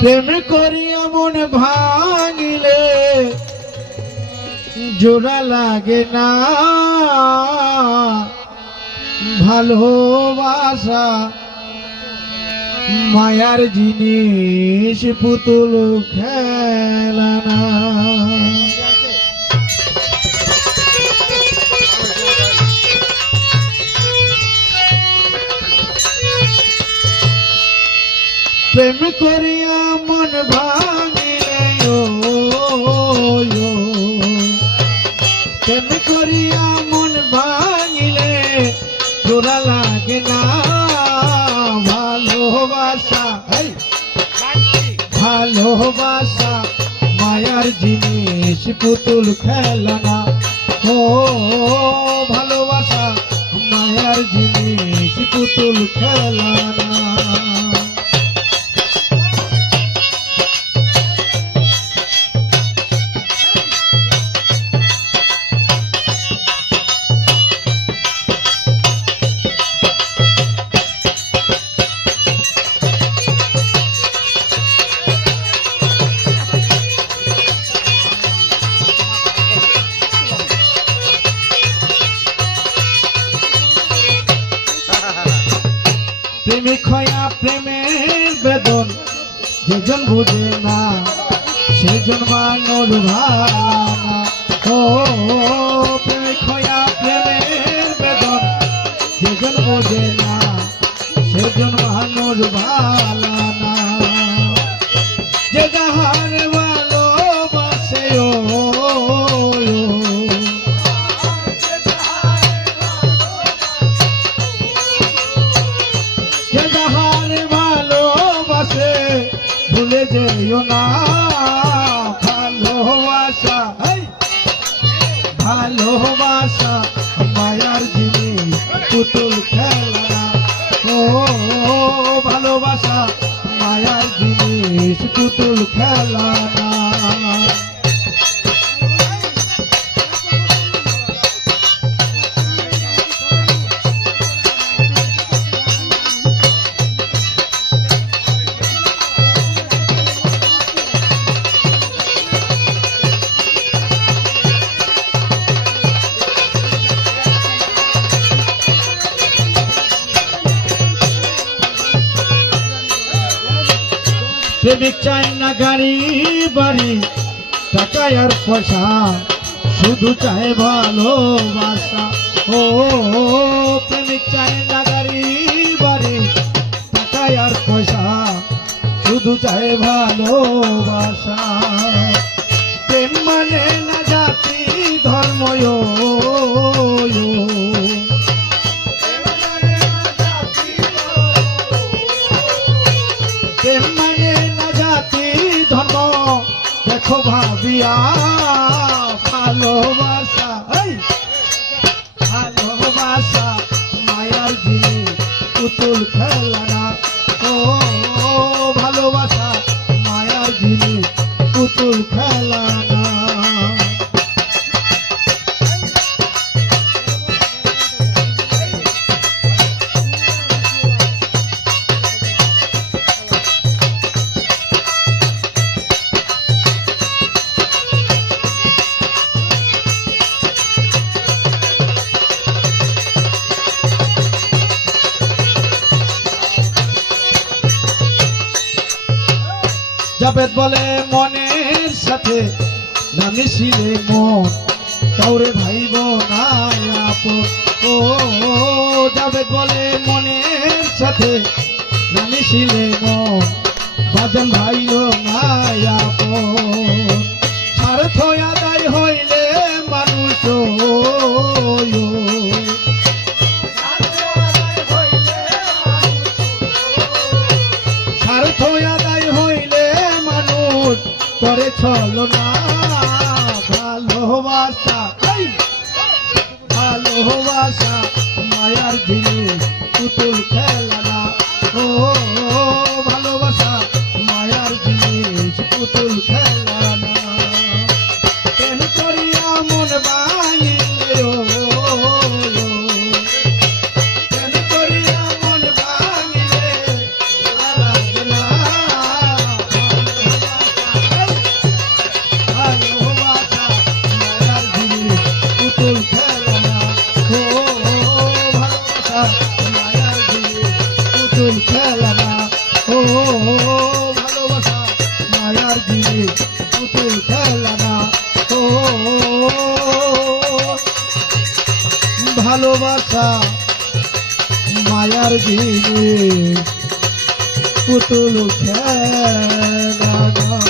প্রেম করিয়া মন ভাঙিলে জোড়া লাগে না, ভালোবাসা মায়ার জিনিস, পুতুল খেলা না। প্রেম করিয়া মন ভাঙিলে প্রেম করিয়া মন ভাঙিলে জোড়া লাগে না, ভালোবাসা ভালোবাসা মায়ার জিনিস, পুতুল খেলা না। ও ভালোবাসা মায়ার জিনিস, পুতুল খেলা না। প্রেমিক হইয়া প্রেমের বেদন যেজন বুঝে না, সেজন মানুষ ভালো না। ও প্রেমিক হইয়া প্রেমের বেদন যেজন বুঝে না, সেজন মানুষ ভালো না। যে যাহার ভালোবাসে ভুলে যেও না, ভালোবাসা ভালোবাসা মায়ার জিনিস, পুতুল খেলা না। ও ভালোবাসা মায়ার জিনিস, পুতুল খেলা না। প্রেমিক চাই না গাড়ি বাড়ি, টাকা আর পয়সা, শুধু চায় ভালোবাসা। ও প্রেমিক চাই না গাড়ি বাড়ি, টাকা আর পয়সা, শুধু চায় ভালোবাসা। প্রেম মানে না জাতি ধর্ম, প্রেম মানে না জাতি ধর্ম, দেখো ভাবিয়া ভালোবাসা ভালোবাসা মায়ার জিনিস, পুতুল খেলা না। ও ভালোবাসা মায়ার জিনিস, পুতুল খেলা না। জাবেদ বলে মনের সাথে না মিশিলে মন, কাউরে ভাইব না আপন। ও জাবেদ বলে মনের সাথে না মিশিলে মন, বাজন ভাইও না আপন। স্বার্থ আদায় হইলে মানুষ, স্বার্থ আদায় হইলে মানুষ করে ছলনা। ভালোবাসা ভালোবাসা মায়ার জিনিস, পুতুল খেলা না। ও ভালোবাসা মায়ার জিনিস, পুতুল খেলা না। প্রেম করিয়া মন ভাঙিলে প্রেম করিয়া মন ভাঙিলে লাগে না, ভালোবাসা মায়ার জিনিস পুতুল খেলা। ধন্যবাদ।